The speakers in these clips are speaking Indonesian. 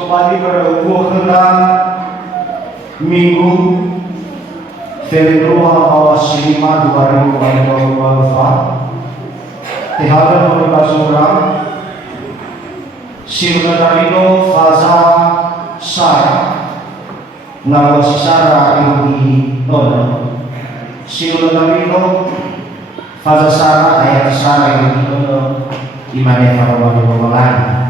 kembali berhubung dengan Minggu Februari bawah 5 2024 Tiharan Basura Sirnadarido Faza Sara Nawasi Sara Ibuhi Nono Sirnadarido Faza Sara ayat Sara Ibuhi Nono Imane Farawani Wamalani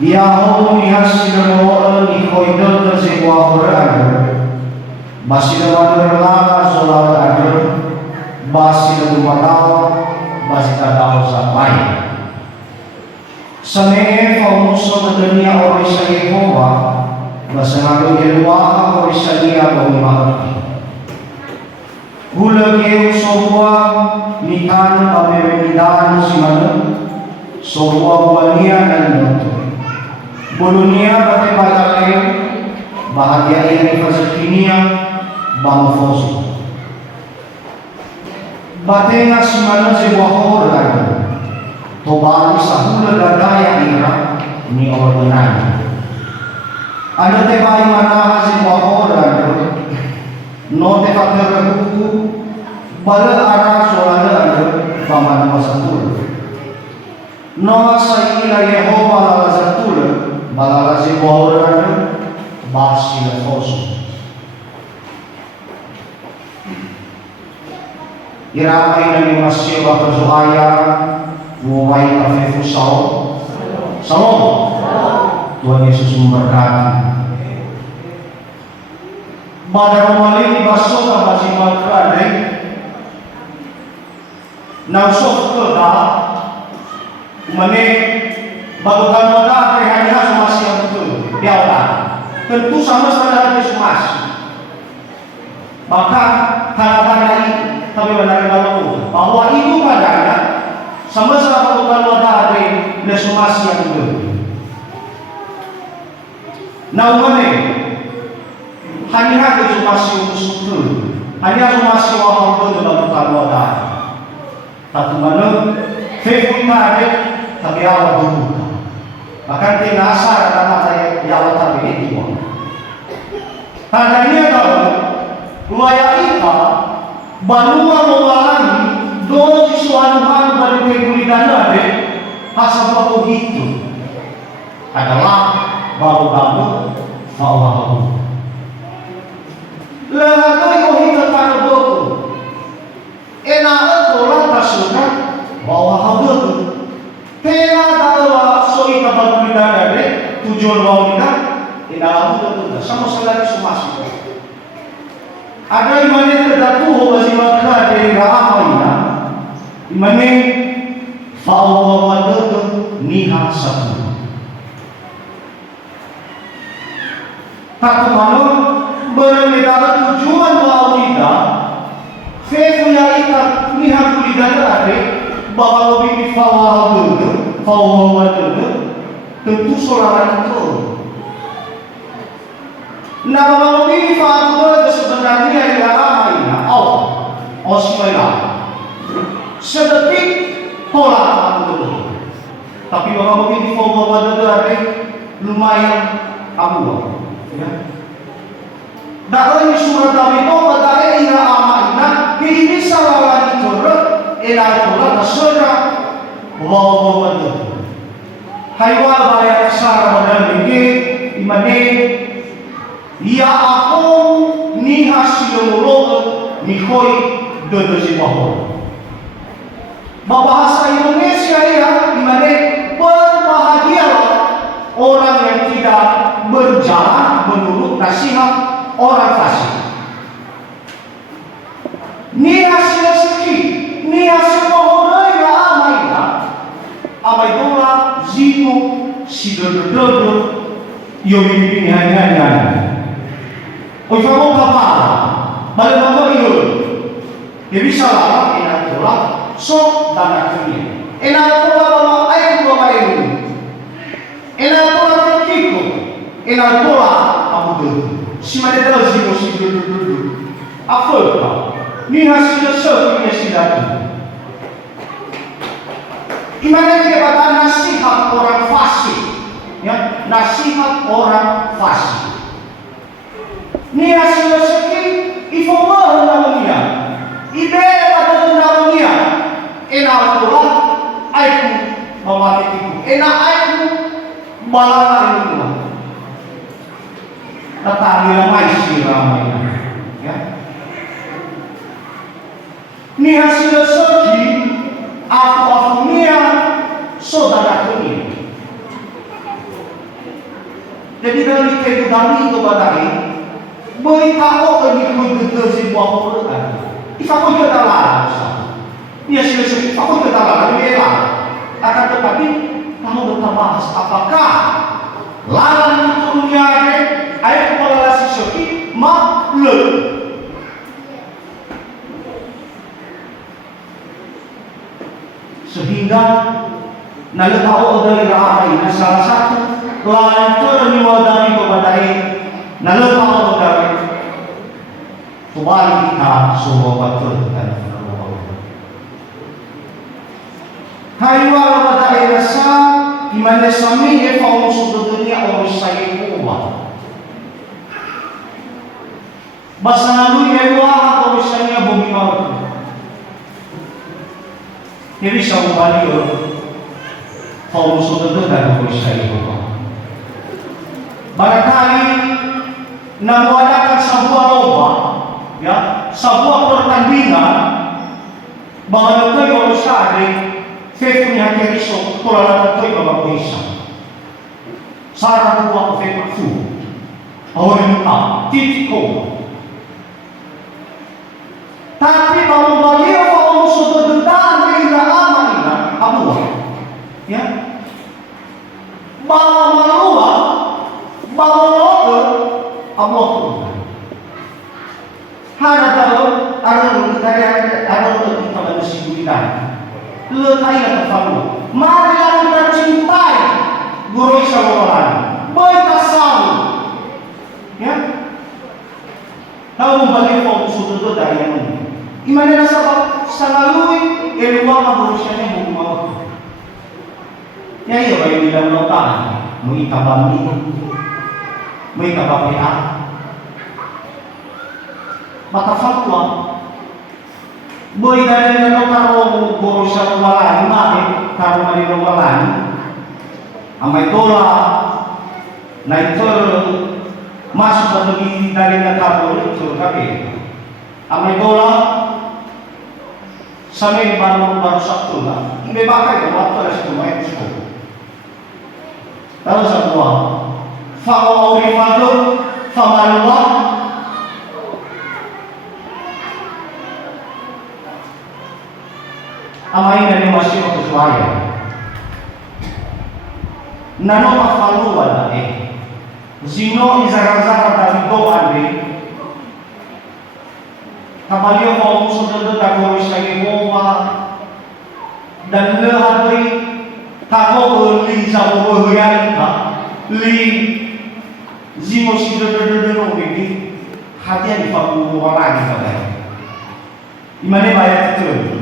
Yahoo Nihasinamoan Ikoidon Tersebuah Berada Basinawan Berlanga Solar Adar Basinadumatau Basinadau Sampai Sanenge Faumuso Dunia Orisa Yehova Basangalu Yeluaha Orisa Dia Bawimahati Hulageu Sohua Nikan Pamemenidan Simanu Sohua Buania dan Noto Bulunia bate batalaya bahagia ini fasakinia bangfoso bate nasimana se wahor lagi tobali sahula gadaya ira ni organan ada te bai mana se wahor lagi no te fakir buku bala arah solada ada paman masatul no saila Yehova la zatul Balarazi Bohorana Basi Lefoso Iramay na ni Masyo Bakazuaya Buway Kafefu Sao Tuhan Yesus memberkati Pada rumali Baso ka Basi Magkade Nausok ke ka Umane Bagutan moda hanya semasi yang betul diawal tentu sama sekali semasi maka tanda-tanda ini kami menerima bahwa itu padanya sama sekali bagutan moda ada semasi yang betul nah umane hanya semasi betul hanya semasi waham betul bagutan moda tapi mana fefuna ada tapi awal dulu bahkan tinasa karena saya jawab tapi itu tandanya kalau luaya kita banua mewalani do sisuanuhan balik kegulitan ada hasab begitu adalah baru-baru fawahu lahatoi ohita tarboku enak orang tasuka bawahabu tena dawa soi kabagulitan ada tujuan bawita inalahu tentu sama sekali sumasi ada imane terdatu basi makna dari raamaina imane fawawadatu niha satu tak mana berbeda tujuan bawita fefuya ika niha kulidan ada bahwa lebih fawawadatu tentu solaran itu. Nah, kalau lebih fawawadatu sebenarnya yang ramainya, osmela, sedetik tolak itu. Tapi kalau lebih fawawadatu ada lumayan abu. Dalam surat itu pada ina amaina ini salah itu. Ela surah wawawadatu haywa baya sara madan ini imane ya aku ni hasilolo ni koi dodo si wahor bahasa Indonesia ya imane berbahagialah orang yang tidak berjalan menurut nasihat orang fasik ni hasil sedikit ni hasil mohonai ya amai doa zimu si dodo yo ini hanya oi famo kapala balik mama iyo dia bisa lah enak doa so dan akhirnya enak doa mama ayat doa bayu enak doa kiko enak doa abu dodo si mana doa zimu si dodo apa ni hasil sesuatu yang Imana dia kata nasihat orang fasik nasihat orang fasik. Nia sila sakit, ifomah na niya. Ibe pada na niya. Ena tuwa, ay ku mawakit iku. Ena ay ku balala iku. Tatali ramai si ramai. Ya. Nia sila sakit, aku niya saudara kuning. Jadi dalam kehidupan itu badai, beri tahu ini kudu sebuah Quran. Ifakul kedalam, ia sudah ifakul kedalam, dia lah. Akan tetapi kamu bertambah apakah lalu turunnya ayat kepala sisyoki maklum. Sehingga nalu tahu dari ramai, salah satu lantur niwadani kepadai nalu tahu dari subali kita semua betul dan hai wala kepadai rasa imane sami e fau sudah dunia orang saya kuat basa lalu ya dua atau misalnya bumi maut jadi sama balik fau sudah dunia orang saya kuat. Barangkali mengadakan sebuah lomba, ya, sebuah pertandingan, bahwa itu yang harus ada, punya keriso, kalau itu yang bapak bisa. Saran buat itu, orang tak titik kau. Tapi kalau beliau kalau sudah tentang keindahan amanah, apa? Ya, bahwa maluah. Bawa Allah Tuhan. Hana tahu arun dari arun kita manusia kita. Letai nak falu. Mari kita cintai guru sahabat. Baik asal. Ya. Tahu bagi fokus itu dari yang ini. Imana nasabah sangalui eluang manusianya bukan mau. Ya iya bagi bilang lokan. Mengitabami. Mereka bapak maka fatwa boy dari nano karo guru sa walani maki karo mali walani amay tola na ito masuk atau di dari nakaro itu kape amay tola sampai baru sabtu lah ibe bakay waktu lah situ may gusto tahu sa buah fa'urifatu fa'malwa amain dari masih waktu suaya nano mafaluwa na zino izara-zara dari doa kabaliyo mau sudah takut saya bawa dan lehari takut li sama berhayal li zimo sudah begini hati yang dipakai orang pada imane bayar itu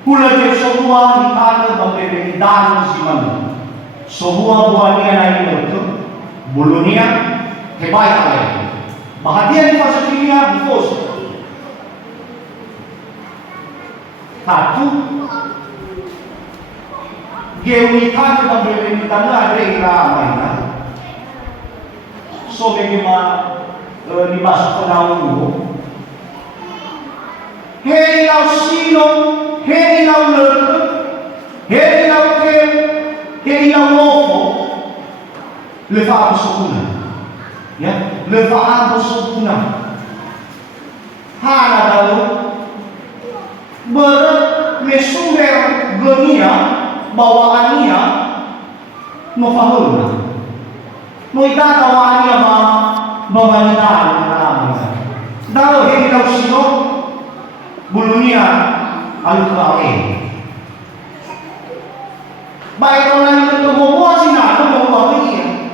pula ke semua dikata bagi dan siman semua buahnya naik itu bulunya hebat kali bahagia di fase dunia bos satu geunikan bagi tanda ada ramai so bagaimana dibahas penawuh hei lau sino hei lau lele hei lau ke hei lau loko lefa'an sukuna ya lefa'an sukuna hana dalu mesumber genia bawaannya mafahulna mo itatawaannya babalitaan daw hei lau sino bulunya al-Qur'an. Baik orang itu mau sina, mau ini.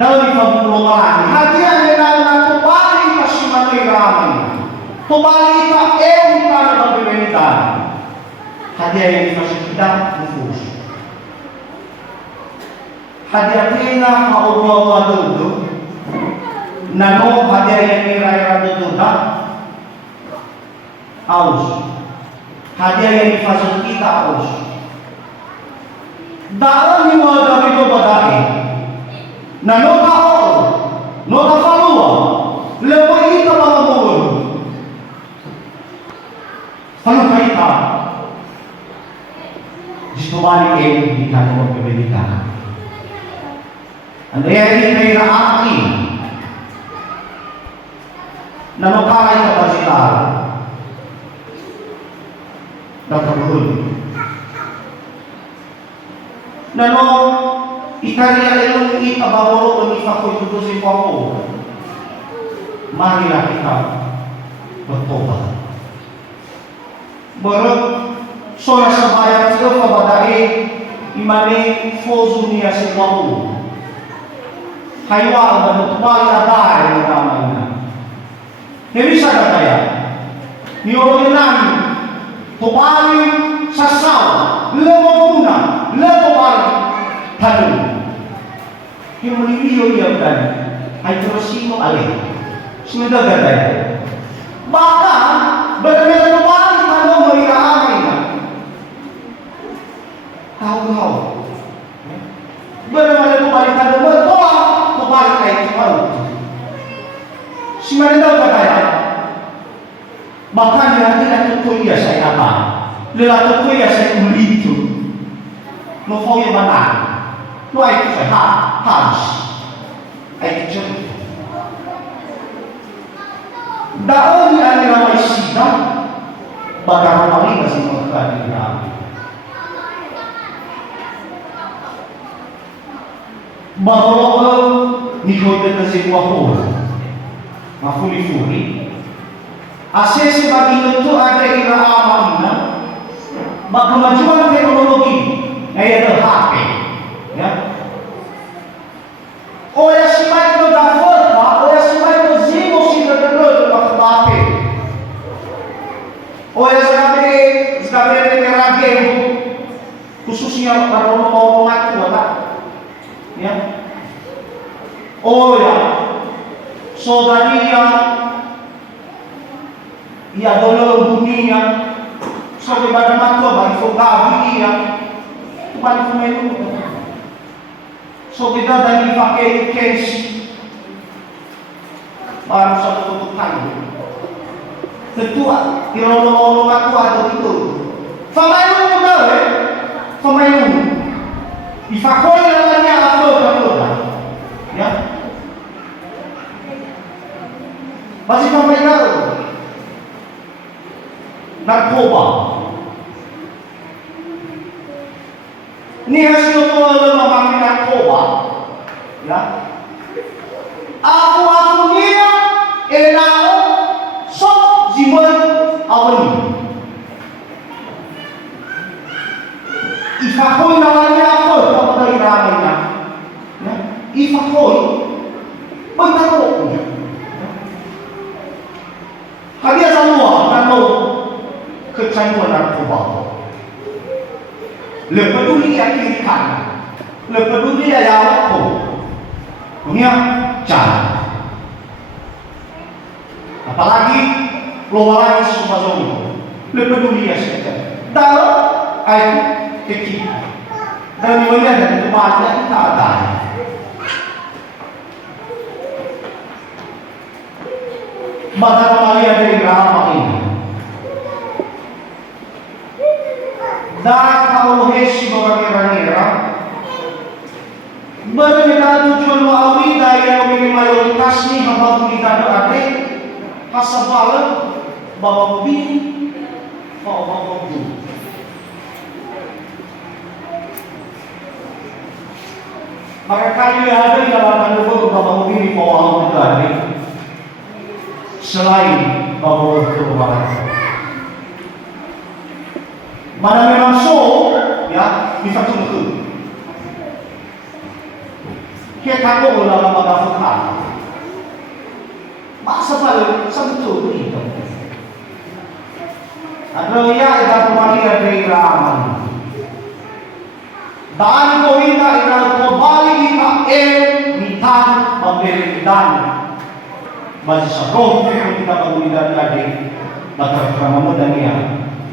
Dalam pemuluhan, hati yang nak kembali kasih mati ramai. Kembali tak kita dalam pemerintahan. Hati yang dikasih kita nufus. hadiatina kaudo wadudu, nano hadiah yang raya dududa, aus, hadiah yang difasut kita aus. Dalam ni wadah itu badai, nano kau, nano falua, lepas kita malamur, kalau kita, jitu balik di kantor kebenaran. Andai ini kira api, nano kaya kapasitas, dapat betul. Nano ikaria elong ita bawolo kami fakoy tutusin ko ako. Marilah kita bertobat. Baru soya sabaya tiga kabadai imane fozu niya si wawu. Haywa ang banutupal na dahil ng kamay na. Hindi siya kataya. Niyorin namin tupalin sa sawa, lemona, lemobal, tanong. Yung maliliyo yung dan, ay sino alin? Sino dagatay? Baka, benar-benar tupalin, ano, may raamay na. Tao-tao. Benar-benar tupalin, tanong, tupalin kayo, tupalin. Sino daw kataya? Baka nila tutuya sa inapa, nila tutuya sa ulito. No kau yang mana? No ay itu saya harus. Ay itu. Daon yang nila may sida, baka ramai kasi magkadira. Bahwa ni kau terkasih wahor, mafuli-fuli. Ases sebagai itu ada irama ina, bak kemajuan teknologi, yaitu HP, ya. Oleh sebab itu dapat, oleh sebab itu zero sudah terlalu bak HP. Oleh sebab ini radio, khususnya kalau mau mengaku, ya. Oh ya, saudarinya. Ia dolor dunia sampai pada matua bagi fogabi ia bagi pemain so kita dari pakai case baru satu tutup kayu ketua irolo matua atau itu pemain muda pemain ifakoi namanya apa ya masih pemain tahu narkoba. Ini hasil tuan memahami narkoba, ya. Aku dia enao sok jiman awal. Ifakoi namanya apa? Apa dari ramainya? Ya, ifakoi. Bertakwa. Hadiah semua narkoba. Kecanduan narkoba, lebih peduli kiri kanan, lebih peduli waktu, dunia jalan. Apalagi globalisasi semacam lebih peduli saja. Dalam air kecil, dan melihat dari tempatnya kita ada. Maka kembali dari ramah ini. Dan kalau hesi bagai rangira, berbeda tujuan wawida yang memiliki mayoritas ni hamba kita berarti hasabalan bawa bini, bawa bini. Barangkali ada yang akan lupa bawa bini, bawa bini selain bawa bini. Mana memang so, ya, bisa tunggu. Kita tahu dalam bagafukah. Masa pada sebetulnya itu. Ada yang ada kembali dari raman. Dan kau minta kembali mitan pemberitaan masih sabron yang kita pagulidad lagi nagkakrama dan niya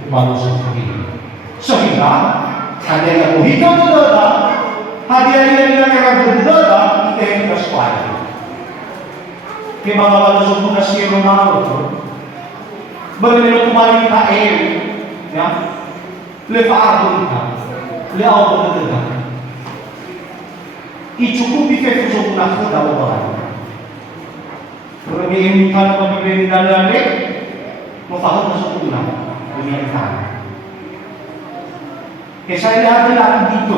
bago sa pagiging. Sehingga hadi ay kuhita na dada, hadi ay nagkakrama dada, ito yung kaswaya. Kaya mga balusog mo na siya Romano, bago nila tumaling ka ya, lepaado ka, leaw ko na dada. Icukupi kayo sa una ko daw ba? Pero may imita na pagbibirin na lalaki, mafahod na sa una, kumiyanta. Kaya sa ilahan nila dito,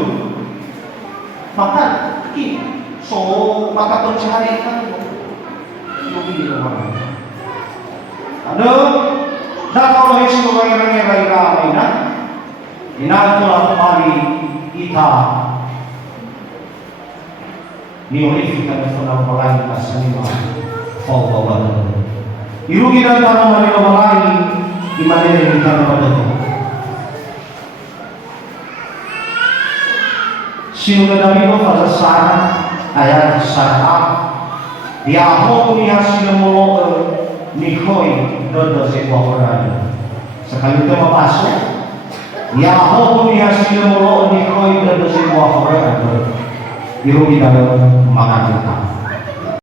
maka, so, makakonsyari ka mo. Yung hindi naman. Ano? Dapat mo yung sinungangirangiray ramay na, inato na kumali, ita, niorifikan na ng maraming kasanima paubawan. Irugi na tanong mga maraming imanilinig ka na ito. Sinunganami ko para sana ayat sana dia ako niya sinumulo ni Koy dodo sa Ecuador. Sa kanito mapasok, dia ako niya sinumulo ni Koy dodo sa Ecuador. Irugi dalam makan kita.